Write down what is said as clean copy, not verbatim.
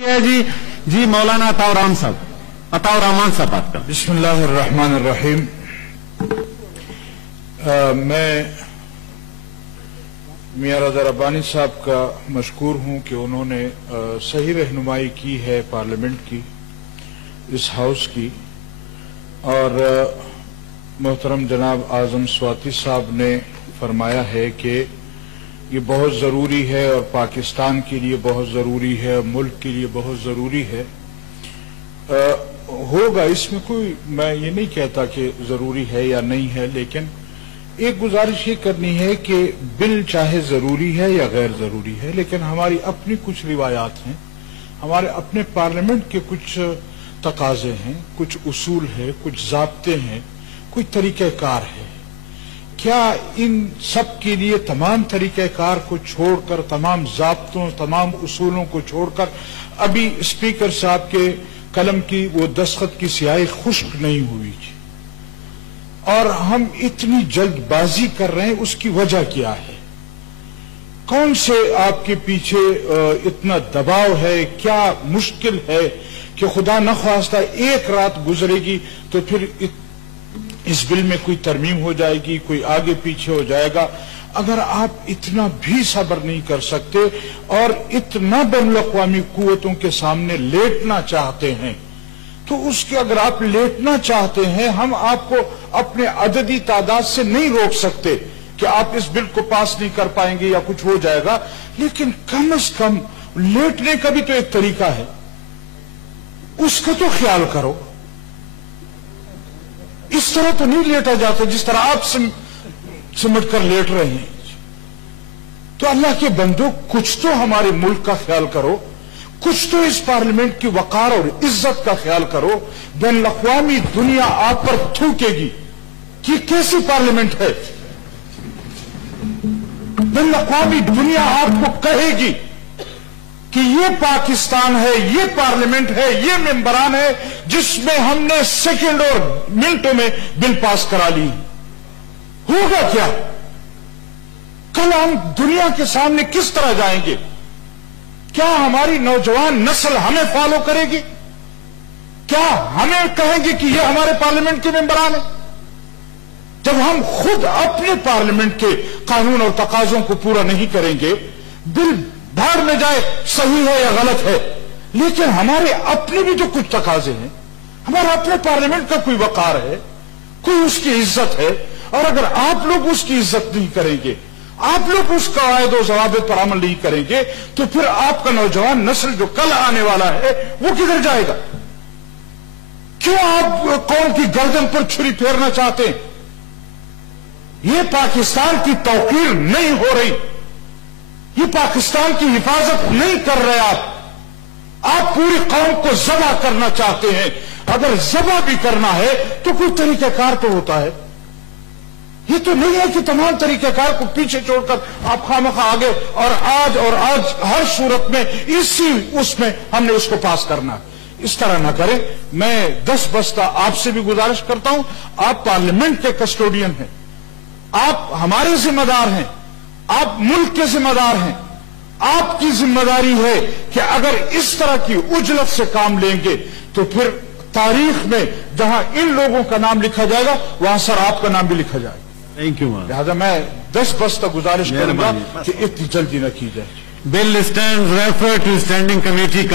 जी मौलाना अताउर रहमान साहब बात कर। बिस्मिल्लाहिर्रहमानिर्रहीम। मैं मियां रज़ा रब्बानी साहब का मशकूर हूं कि उन्होंने सही रहनुमाई की है पार्लियामेंट की, इस हाउस की, और मोहतरम जनाब आजम स्वाति साहब ने फरमाया है कि ये बहुत ज़रूरी है और पाकिस्तान के लिए बहुत ज़रूरी है, मुल्क के लिए बहुत ज़रूरी है। होगा, इसमें कोई, मैं ये नहीं कहता कि ज़रूरी है या नहीं है, लेकिन एक गुजारिश ये करनी है कि बिल चाहे ज़रूरी है या गैर ज़रूरी है, लेकिन हमारी अपनी कुछ रिवायात हैं, हमारे अपने पार्लियामेंट के कुछ तकाजे हैं, कुछ उसूल है, कुछ ज़ाब्ते हैं, कोई तरीक़ेकार है। क्या इन सब के लिए तमाम तरीक़ेकार को छोड़कर, तमाम ज़ाब्तों, तमाम उसूलों को छोड़कर अभी स्पीकर साहब के कलम की वो दस्तखत की स्याही खुश्क नहीं हुई और हम इतनी जल्दबाजी कर रहे हैं? उसकी वजह क्या है? कौन से आपके पीछे इतना दबाव है? क्या मुश्किल है कि खुदा न ख्वास्ता एक रात गुजरेगी तो फिर इस बिल में कोई तरमीम हो जाएगी, कोई आगे पीछे हो जाएगा? अगर आप इतना भी सब्र नहीं कर सकते और इतना बैनुल-अक़वामी कुव्वतों के सामने लेटना चाहते हैं, तो उसके, अगर आप लेटना चाहते हैं, हम आपको अपने अददी तादाद से नहीं रोक सकते कि आप इस बिल को पास नहीं कर पाएंगे या कुछ हो जाएगा, लेकिन कम से कम लेटने का भी तो एक तरीका है, उसका तो ख्याल करो। इस तरह तो नहीं लेटा जाता जिस तरह आप सिमट कर लेट रहे हैं। तो अल्लाह के बंदो, कुछ तो हमारे मुल्क का ख्याल करो, कुछ तो इस पार्लियामेंट की वकार और इज्जत का ख्याल करो। बैनुल-अक़वामी दुनिया आप पर थूकेगी कि कैसी पार्लियामेंट है। बैनुल-अक़वामी दुनिया आपको कहेगी कि ये पाकिस्तान है, ये पार्लियामेंट है, ये मेंबरान है जिसमें हमने सेकंड और मिनटों में बिल पास करा ली। होगा क्या? कल हम दुनिया के सामने किस तरह जाएंगे? क्या हमारी नौजवान नस्ल हमें फॉलो करेगी? क्या हमें कहेंगे कि ये हमारे पार्लियामेंट के मेंबरान है? जब हम खुद अपने पार्लियामेंट के कानून और तकाजों को पूरा नहीं करेंगे, बिल भाड़ में जाए, सही है या गलत है, लेकिन हमारे अपने भी जो कुछ तकाजे हैं, हमारा अपने पार्लियामेंट का कोई वकार है, कोई उसकी इज्जत है, और अगर आप लोग उसकी इज्जत नहीं करेंगे, आप लोग उस कवायद और ज़वाबित पर अमल नहीं करेंगे, तो फिर आपका नौजवान नस्ल जो कल आने वाला है वो किधर जाएगा? क्यों आप कौम की गर्दन पर छुरी फेरना चाहते हैं? ये पाकिस्तान की तौकीर नहीं हो रही, ये पाकिस्तान की हिफाजत नहीं कर रहे आप पूरी कौम को ज़बा करना चाहते हैं। अगर ज़बा भी करना है तो कोई तरीक़ाकार तो होता है। ये तो नहीं है कि तमाम तरीक़ाकार को पीछे छोड़कर आप खामखा आगे और आज हर सूरत में इसी उसमें हमने उसको पास करना। इस तरह ना करें। मैं दस बस्ता आपसे भी गुजारिश करता हूं, आप पार्लियामेंट के कस्टोडियन हैं, आप हमारे जिम्मेदार हैं, आप मुल्क के जिम्मेदार हैं। आपकी जिम्मेदारी है कि अगर इस तरह की उजलत से काम लेंगे तो फिर तारीख में जहां इन लोगों का नाम लिखा जाएगा, वहां सर आपका नाम भी लिखा जाएगा। Thank you. लिहाजा मैं 10 बस तक गुजारिश करूंगा कि इतनी जल्दी न की जाए। Bill stands refer to standing committee.